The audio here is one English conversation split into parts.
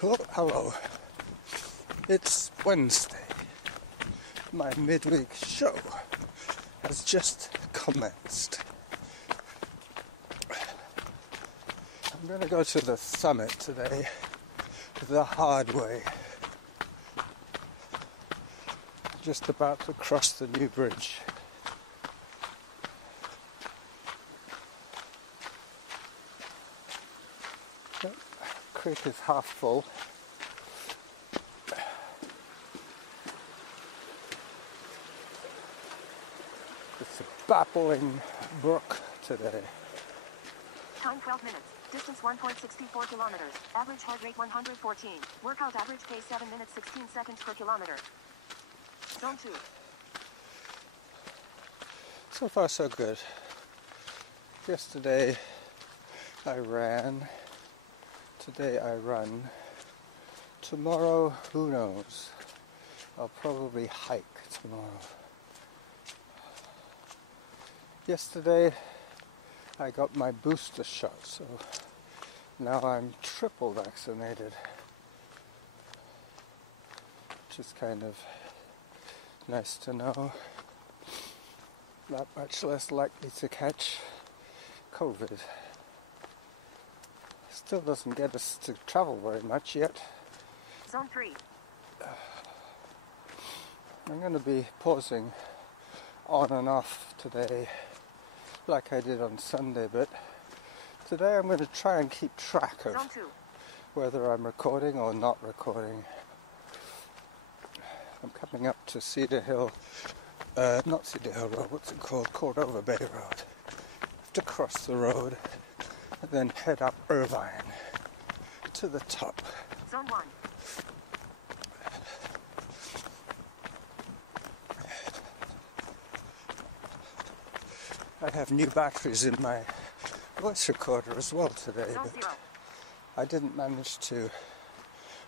Oh, hello. It's Wednesday. My midweek show has just commenced. I'm going to go to the summit today the hard way. Just about to cross the new bridge. The creek is half full. It's a babbling brook today. Time 12 minutes. Distance 1.64 kilometers. Average heart rate 114. Workout average pace 7 minutes 16 seconds per kilometer. Zone 2. So far so good. Yesterday I ran. Today I run. Tomorrow, who knows? I'll probably hike tomorrow. Yesterday I got my booster shot, so now I'm triple vaccinated, which is kind of nice to know. Not much less likely to catch COVID. Still doesn't get us to travel very much yet. Zone 3. I'm going to be pausing on and off today like I did on Sunday, but today I'm going to try and keep track of Zone 2. whether I'm recording or not recording. I'm coming up to Cedar Hill, not Cedar Hill Road, what's it called? Cordova Bay Road. I have to cross the road and then head up Irvine to the top. Zone 1. I have new batteries in my voice recorder as well today, Zone but 0. I didn't manage to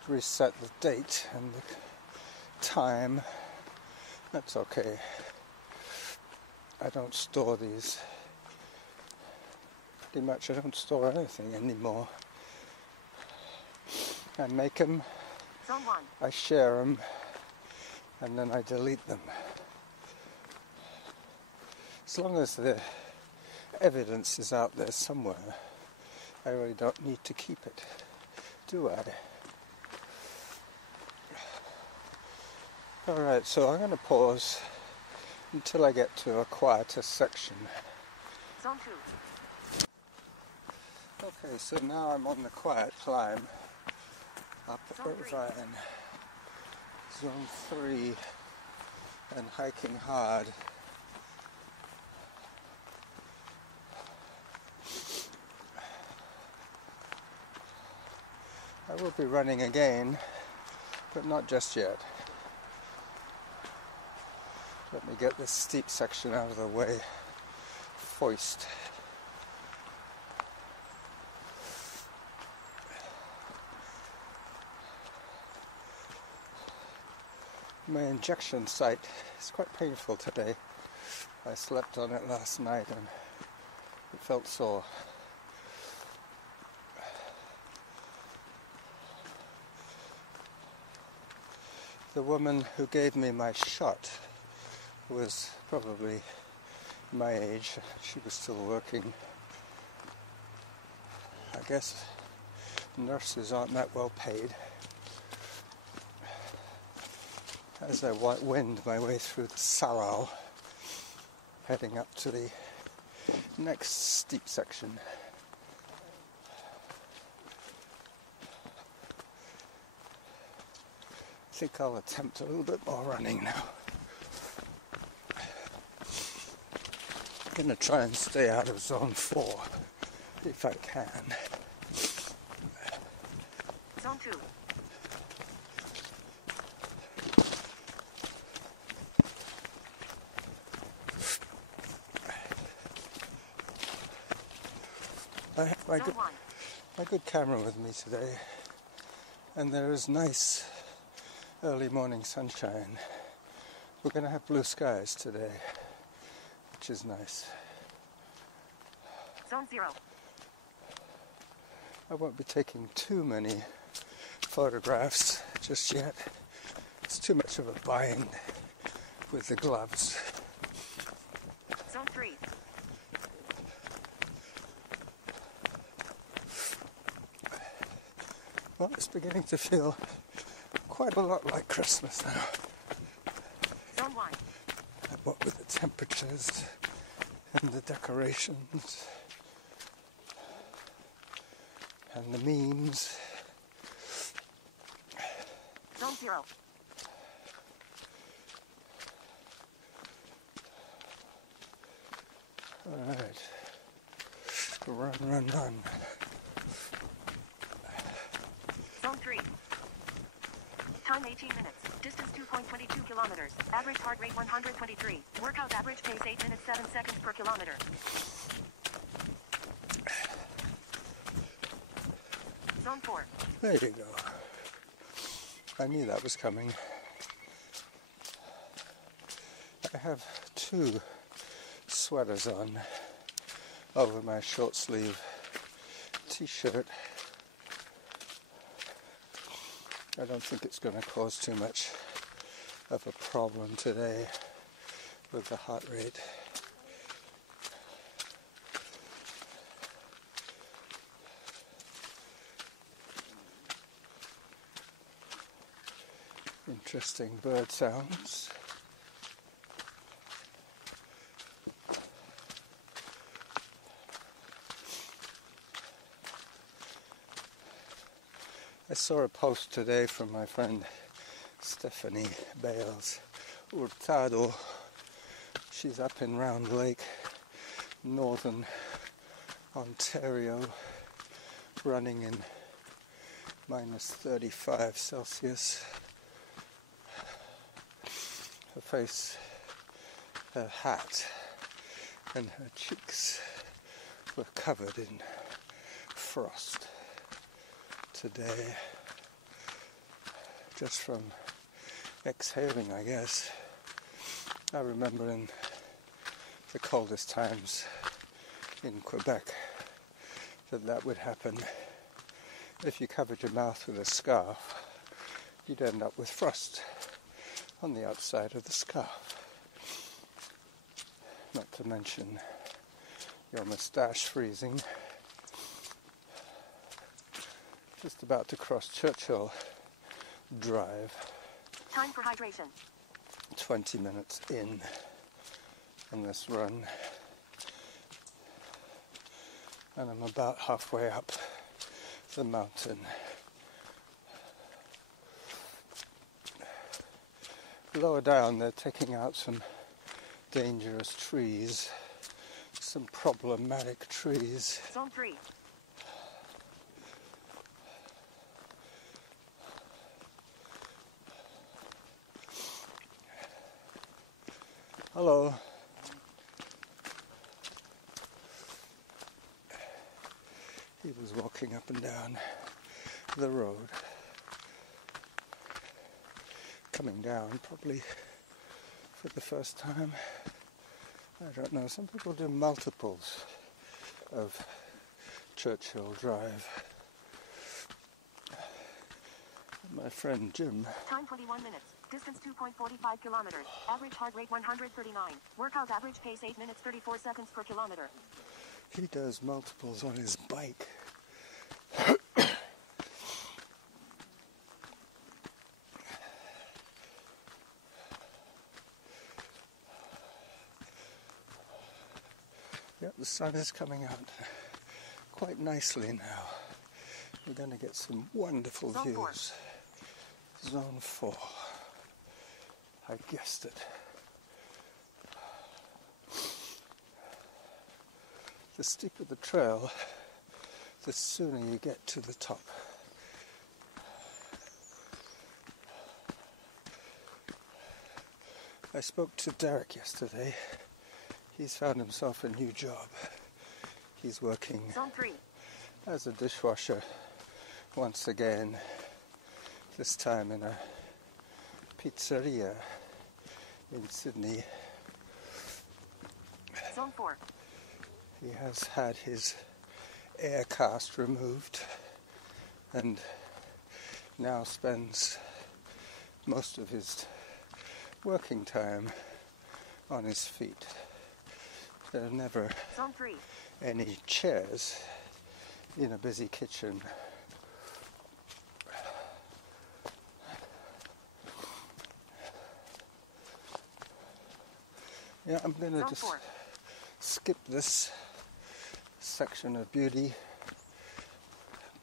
reset the date and the time. That's okay. I don't store these. Pretty much I don't store anything anymore. I make them, Zone 1. I share them, and then I delete them. As long as the evidence is out there somewhere, I really don't need to keep it, do I? Alright, so I'm going to pause until I get to a quieter section. Zone 2. Okay, so now I'm on the quiet climb up Irvine, Zone 3, and hiking hard. I will be running again, but not just yet. Let me get this steep section out of the way first. My injection site is quite painful today. I slept on it last night and it felt sore. The woman who gave me my shot was probably my age. She was still working. I guess nurses aren't that well paid. As I wend my way through the Salal, heading up to the next steep section. I think I'll attempt a little bit more running now. I'm going to try and stay out of Zone 4 if I can. Zone 2. I have my good camera with me today, and there is nice early morning sunshine. We're going to have blue skies today, which is nice. Zone 0. I won't be taking too many photographs just yet. It's too much of a bind with the gloves. Zone 3. Well, it's beginning to feel quite a lot like Christmas now. Zone 1. What with the temperatures and the decorations and the memes. Zone 0. Alright. Run, run, run. Zone 3. Time 18 minutes. Distance 2.22 kilometers. Average heart rate 123. Workout average pace 8 minutes 7 seconds per kilometer. Zone 4. There you go. I knew that was coming. I have 2 sweaters on over my short sleeve t-shirt. I don't think it's going to cause too much of a problem today with the heart rate. Interesting bird sounds. I saw a post today from my friend Stephanie Bales Hurtado. She's up in Round Lake, northern Ontario, running in minus 35 Celsius. Her face, her hat, and her cheeks were covered in frost today, just from exhaling, I guess. I remember in the coldest times in Quebec that would happen. If you covered your mouth with a scarf, you'd end up with frost on the outside of the scarf. Not to mention your moustache freezing. Just about to cross Churchill Drive. Time for hydration. 20 minutes in on this run. And I'm about halfway up the mountain. Lower down, they're taking out some dangerous trees, some problematic trees. Zone 3. Hello. He was walking up and down the road, coming down probably for the first time. I don't know, some people do multiples of Churchill Drive. My friend Jim. Time 21 minutes. Distance 2.45 kilometers. Average heart rate 139. Workout average pace 8 minutes 34 seconds per kilometer. He does multiples on his bike. Yep, the sun is coming out quite nicely now. We're going to get some wonderful Zone 4. views. Zone 4. I guessed it. The steeper the trail, the sooner you get to the top. I spoke to Derek yesterday. He's found himself a new job. He's working Zone 3. as a dishwasher once again, this time in a pizzeria in Sydney. Zone 4. He has had his air cast removed and now spends most of his working time on his feet. There are never Zone 3. any chairs in a busy kitchen. Yeah, I'm going to Zone just 4. skip this section of beauty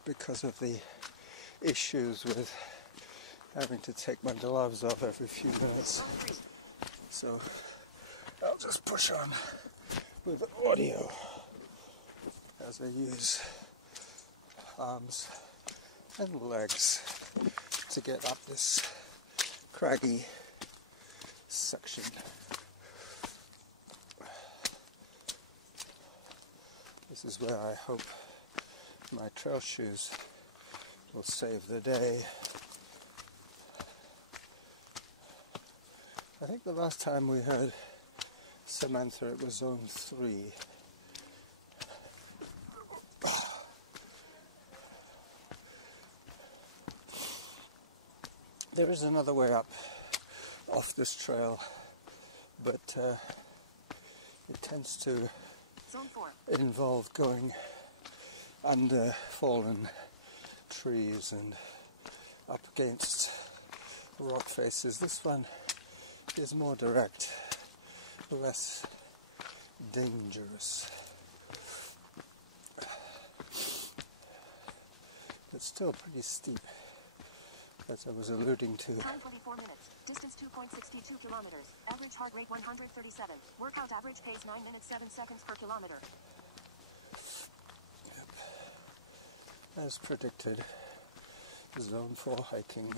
because of the issues with having to take my gloves off every few minutes. Zone 3. So I'll just push on with audio as I use arms and legs to get up this craggy section. This is where I hope my trail shoes will save the day. I think the last time we heard Samantha it was zone 3. There is another way up off this trail, but it tends to Zone 4. involve going under fallen trees and up against rock faces. This one is more direct, less dangerous, but still pretty steep, as I was alluding to. Time 24 minutes. Distance 2.62 kilometers. Average heart rate 137. Workout average pace 9 minutes 7 seconds per kilometer. As predicted, zone 4 hiking.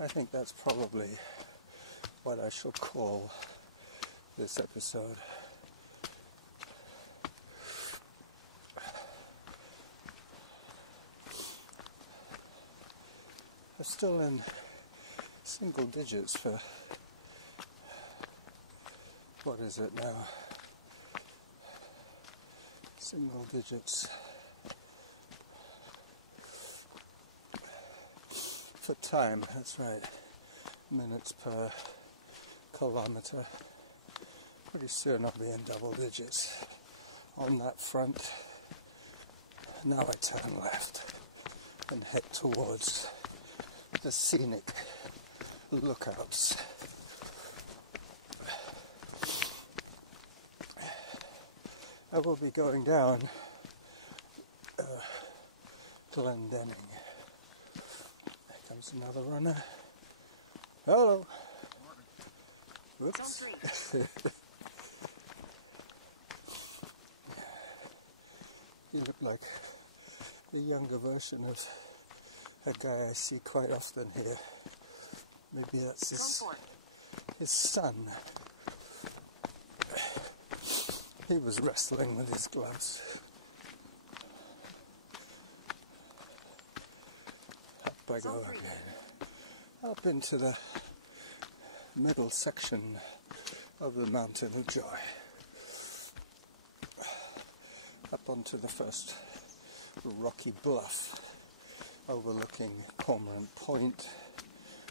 I think that's probably what I shall call this episode. I'm still in single digits for, what is it now? Single digits for time, that's right, minutes per kilometer. Pretty soon I'll be in double digits on that front. Now I turn left and head towards the scenic lookouts. I will be going down Glendenning. There comes another runner. Hello. Whoops. Zone 3. You look like a younger version of a guy I see quite often here. Maybe that's Zone 4. his son. He was wrestling with his gloves. Up I go again. Up into the middle section of the Mountain of Joy. Up onto the first rocky bluff overlooking Cormorant Point,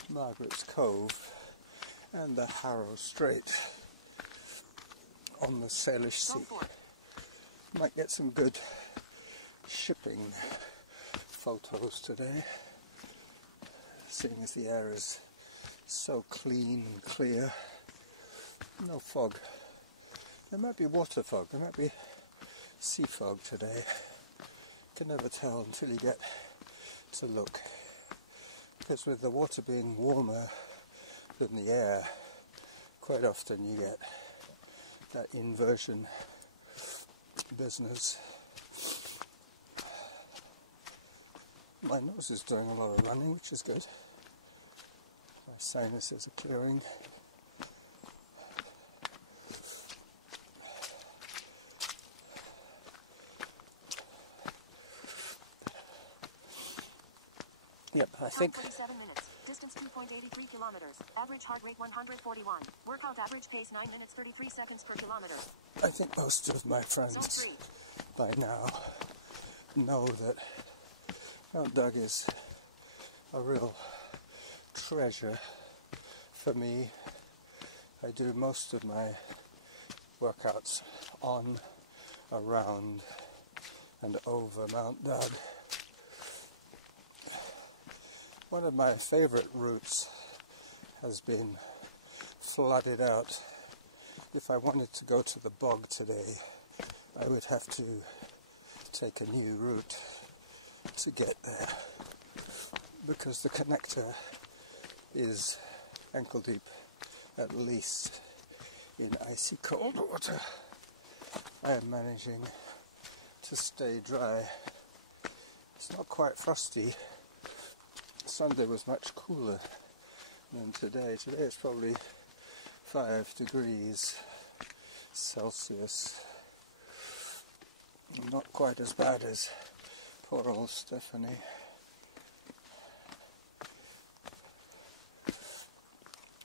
Margaret's Cove, and the Harrow Strait on the Salish Sea. Might get some good shipping photos today, seeing as the air is so clean and clear. No fog. There might be water fog, there might be sea fog today. Can never tell until you get to look. Because with the water being warmer than the air, quite often you get that inversion business. My nose is doing a lot of running, which is good. My sinuses are clearing. Yep, I think. 27 minutes. Distance 2.83 kilometers. Average heart rate 141. Workout average pace 9 minutes 33 seconds per kilometer. I think most of my friends by now know that Mount Doug is a real treasure for me. I do most of my workouts on, around, and over Mount Doug. One of my favorite routes has been flooded out. If I wanted to go to the bog today, I would have to take a new route to get there, because the connector is ankle deep at least in icy cold water. I am managing to stay dry. It's not quite frosty. Sunday was much cooler than today. Today it's probably 5 degrees Celsius. Not quite as bad as poor old Stephanie.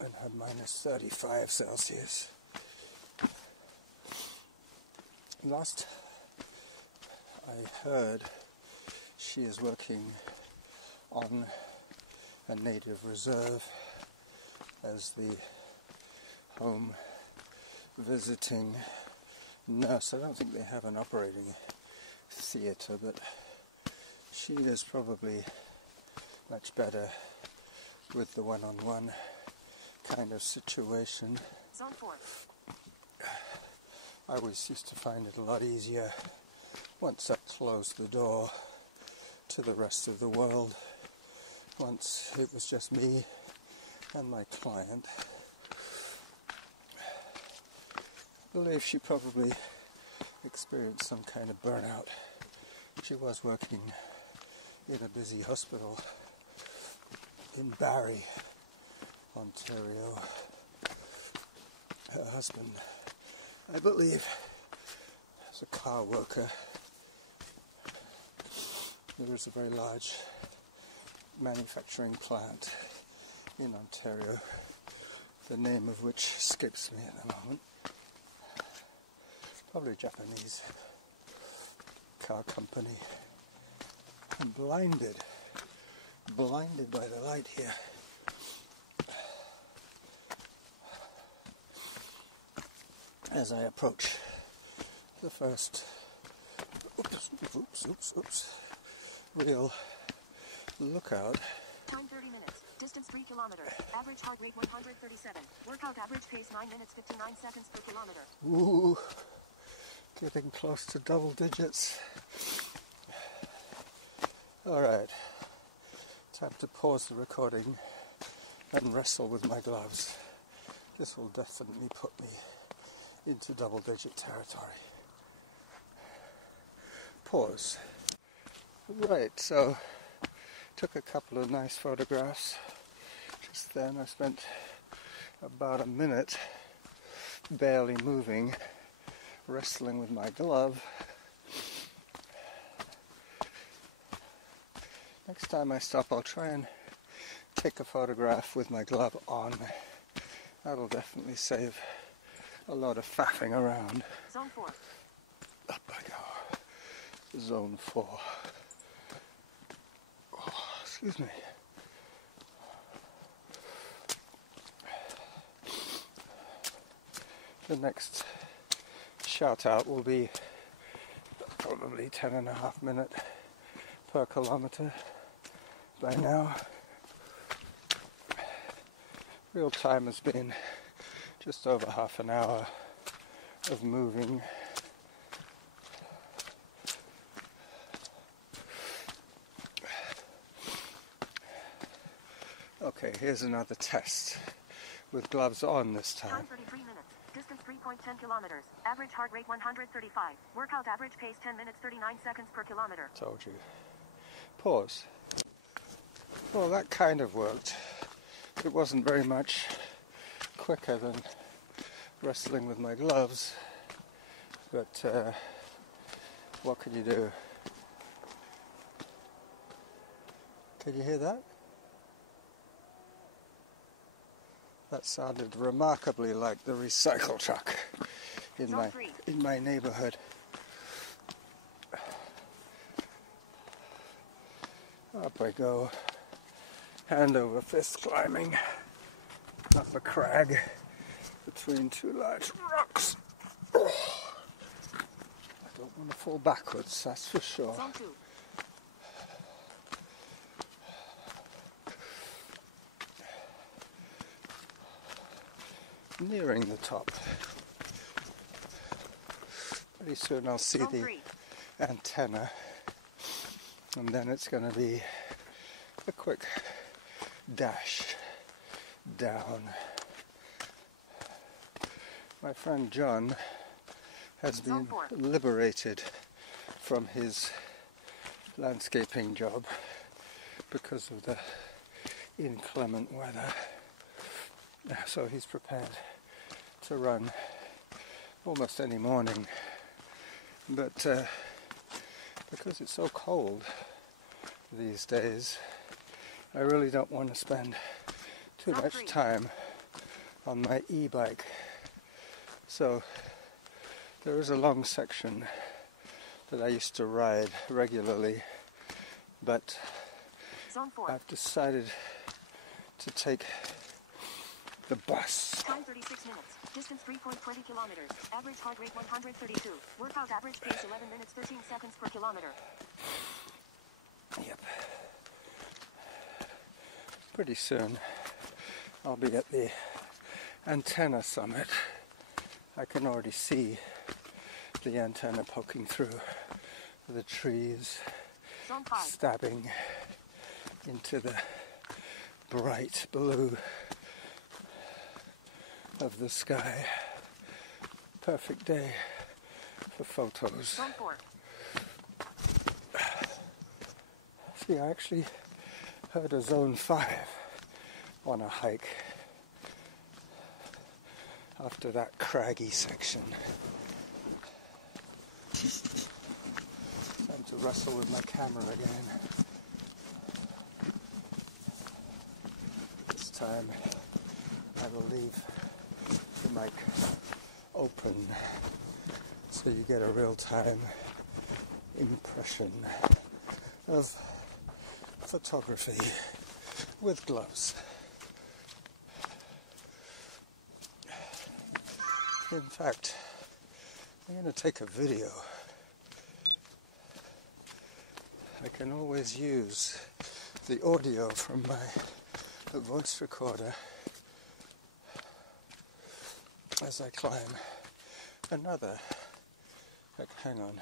And had minus 35 Celsius. Last I heard, she is working on a native reserve as the home visiting nurse. I don't think they have an operating theatre, but she is probably much better with the one-on-one kind of situation. Zone 4. I always used to find it a lot easier once I closed the door to the rest of the world. Once it was just me and my client. I believe she probably experienced some kind of burnout. She was working in a busy hospital in Barrie, Ontario. Her husband, I believe, is a car worker. There is a very large manufacturing plant in Ontario, the name of which escapes me at the moment. Probably a Japanese car company. I'm blinded by the light here. As I approach the first real lookout. Time 30 minutes. Distance 3 kilometers. Average heart rate 137. Workout average pace 9 minutes 59 seconds per kilometer. Ooh, getting close to double digits. Alright, time to pause the recording and wrestle with my gloves. This will definitely put me into double digit territory. Pause. Right, so took a couple of nice photographs. Just then I spent about a minute barely moving, wrestling with my glove. Next time I stop, I'll try and take a photograph with my glove on. That'll definitely save a lot of faffing around. Zone 4. Up I go. Zone 4. Oh, excuse me. The next shout out will be probably 10.5 minutes per kilometer by now. Real time has been just over half an hour of moving. Okay, here's another test with gloves on this time. Time 33 minutes. Distance 3.10 kilometers. Average heart rate 135. Workout average pace 10 minutes 39 seconds per kilometer. Told you. Pause. Well, that kind of worked. It wasn't very much quicker than wrestling with my gloves, but what can you do? Can you hear that? That sounded remarkably like the recycle truck in my neighborhood. Up I go, hand over fist climbing up a crag between two large rocks. Oh, I don't want to fall backwards, that's for sure. Zone 2. Nearing the top. Pretty soon I'll see Zone the 3. antenna, and then it's going to be a quick dash down. My friend John has been liberated from his landscaping job because of the inclement weather. So he's prepared to run almost any morning, but because it's so cold these days, I really don't want to spend too much time on my e-bike. So there is a long section that I used to ride regularly, but Zone 4. I've decided to take the bus. Time 36 minutes. Distance 3.20 kilometers. Average heart rate 132. Workout average pace 11 minutes 13 seconds per kilometer. Yep. Pretty soon I'll be at the antenna summit. I can already see the antenna poking through the trees, Zone 5. stabbing into the bright blue of the sky. Perfect day for photos. Zone 4. See, I actually heard a Zone 5 on a hike after that craggy section. Time to wrestle with my camera again. This time I will leave the mic open so you get a real-time impression of photography with gloves. In fact, I'm going to take a video. I can always use the audio from my voice recorder as I climb another. Hang on,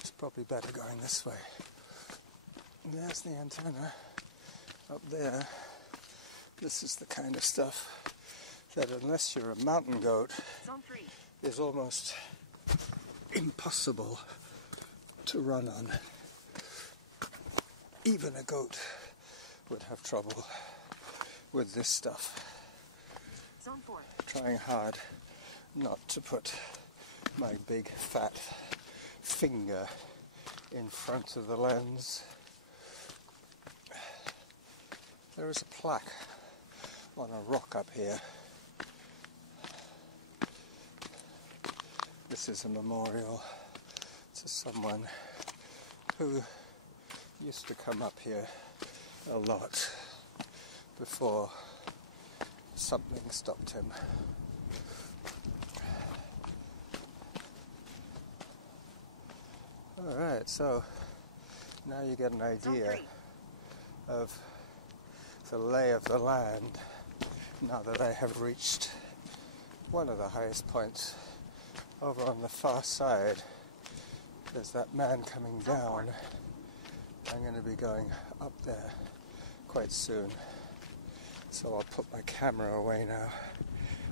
it's probably better going this way. There's the antenna up there. This is the kind of stuff that, unless you're a mountain goat, Zone 3. is almost impossible to run on. Even a goat would have trouble with this stuff. Zone 4. Trying hard not to put my big fat finger in front of the lens. There is a plaque on a rock up here. This is a memorial to someone who used to come up here a lot before something stopped him. Alright, so now you get an idea of the lay of the land now that I have reached one of the highest points. Over on the far side, there's that man coming down. I'm going to be going up there quite soon. So I'll put my camera away now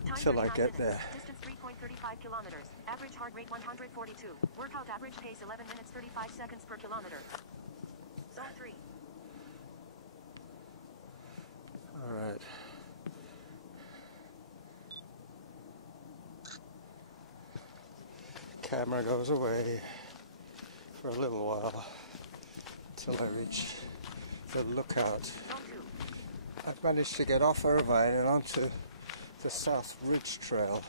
until I get there. Distance 3.35 kilometers. Average heart rate 142. Workout average pace 11 minutes 35 seconds per kilometer. Zone 3. Alright. Camera goes away for a little while until I reach the lookout. Zone 2. I've managed to get off Irvine and onto the South Ridge Trail.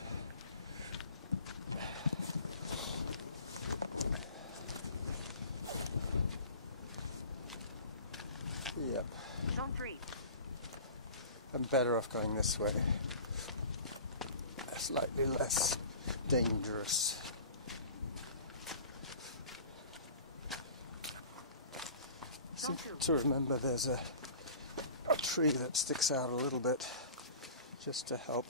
I'm better off going this way. Slightly less dangerous. Seem to remember there's a tree that sticks out a little bit just to help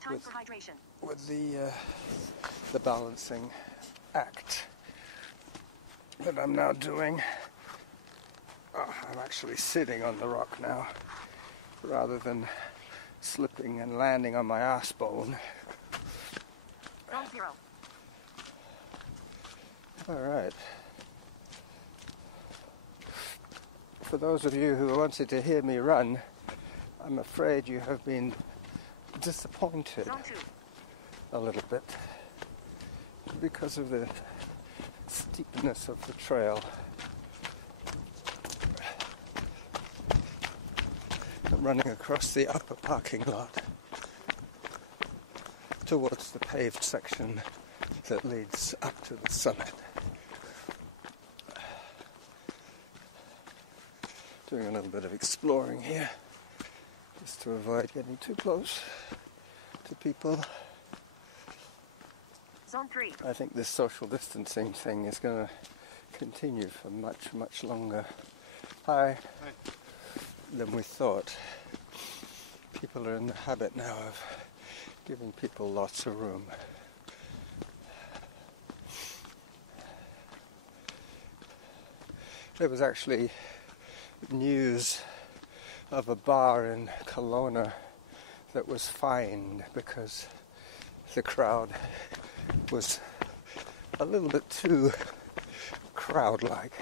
Time for hydration. with the balancing act that I'm now doing. Oh, I'm actually sitting on the rock now rather than slipping and landing on my ass bone. Zone 0. All right. For those of you who wanted to hear me run, I'm afraid you have been disappointed Zone 2. a little bit because of the steepness of the trail. I'm running across the upper parking lot towards the paved section that leads up to the summit. Doing a little bit of exploring here just to avoid getting too close to people. Zone 3. I think this social distancing thing is going to continue for much, much longer. Hi. Than we thought. People are in the habit now of giving people lots of room. There was actually news of a bar in Kelowna that was fined because the crowd was a little bit too crowd-like.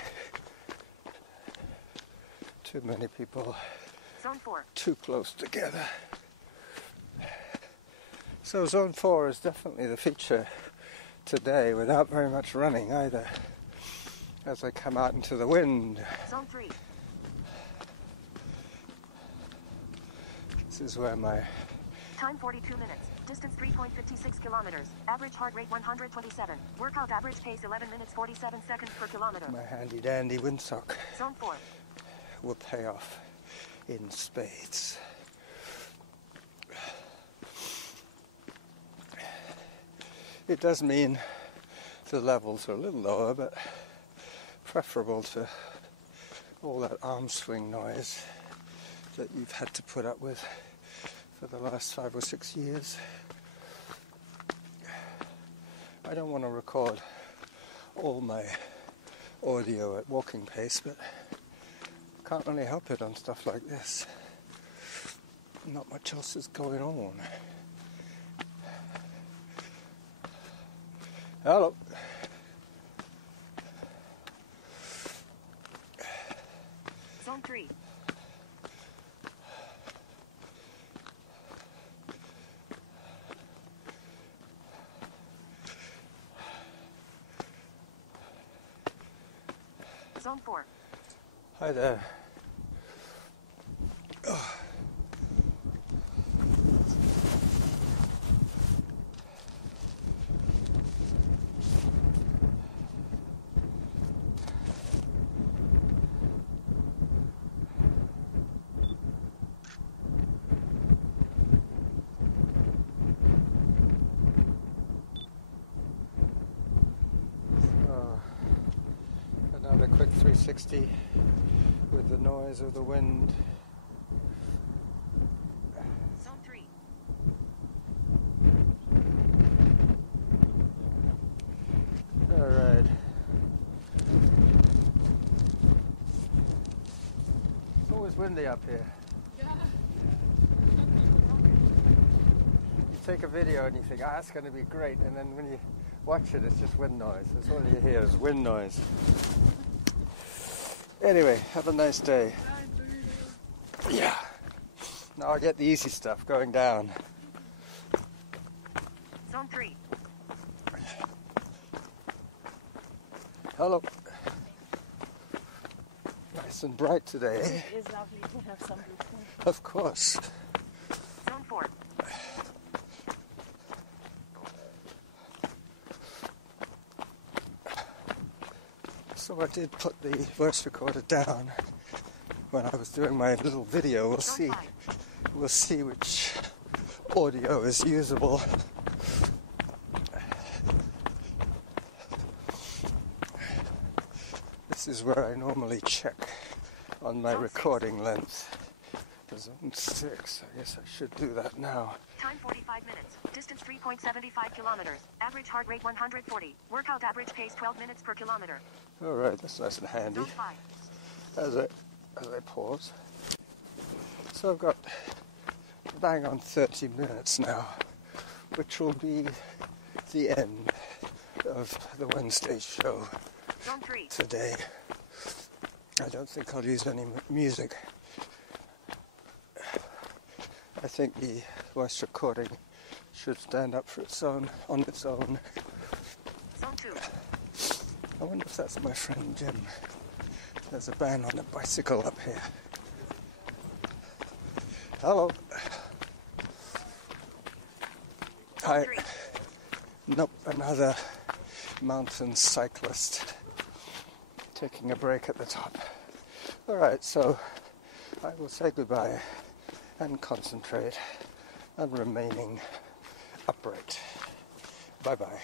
Too many people Zone 4. too close together. So Zone 4 is definitely the feature today without very much running either. As I come out into the wind. Zone 3. This is where my Time 42 minutes. Distance 3.56 kilometers. Average heart rate 127. Workout average pace 11 minutes 47 seconds per kilometer. handy dandy windsock Zone 4. will pay off in spades. It does mean the levels are a little lower, but preferable to all that arm swing noise that you've had to put up with for the last 5 or 6 years. I don't want to record all my audio at walking pace, but can't really help it on stuff like this. Not much else is going on. Hello. Zone 3. Zone 4. Hi there. Another quick 360 with the noise of the wind. Zone 3. All right. It's always windy up here. Yeah. You take a video and you think, it's going to be great, and then when you watch it, it's just wind noise. That's all you hear is wind noise. Anyway, have a nice day. Yeah. Now I get the easy stuff going down. Zone 3. Hello. Nice and bright today. It is lovely to have some good food. Of course. Zone 4. So I did put the voice recorder down when I was doing my little video. We'll Zone see 5. We'll see which audio is usable. This is where I normally check on my recording length. Zone 6. I guess I should do that now. Time 45 minutes. Distance 3.75 kilometers. Average heart rate 140. Workout average pace 12 minutes per kilometer. Alright, that's nice and handy. Zone 5. As I pause. So I've got bang on 30 minutes now, which will be the end of the Wednesday show Zone 3. today. I don't think I'll use any music. I think the voice recording should stand up for its own, on its own. Zone 2. I wonder if that's my friend Jim. There's a man on a bicycle up here. Hello. Hi. 3. Nope, another mountain cyclist taking a break at the top. Alright, so I will say goodbye and concentrate on remaining upright. Bye-bye.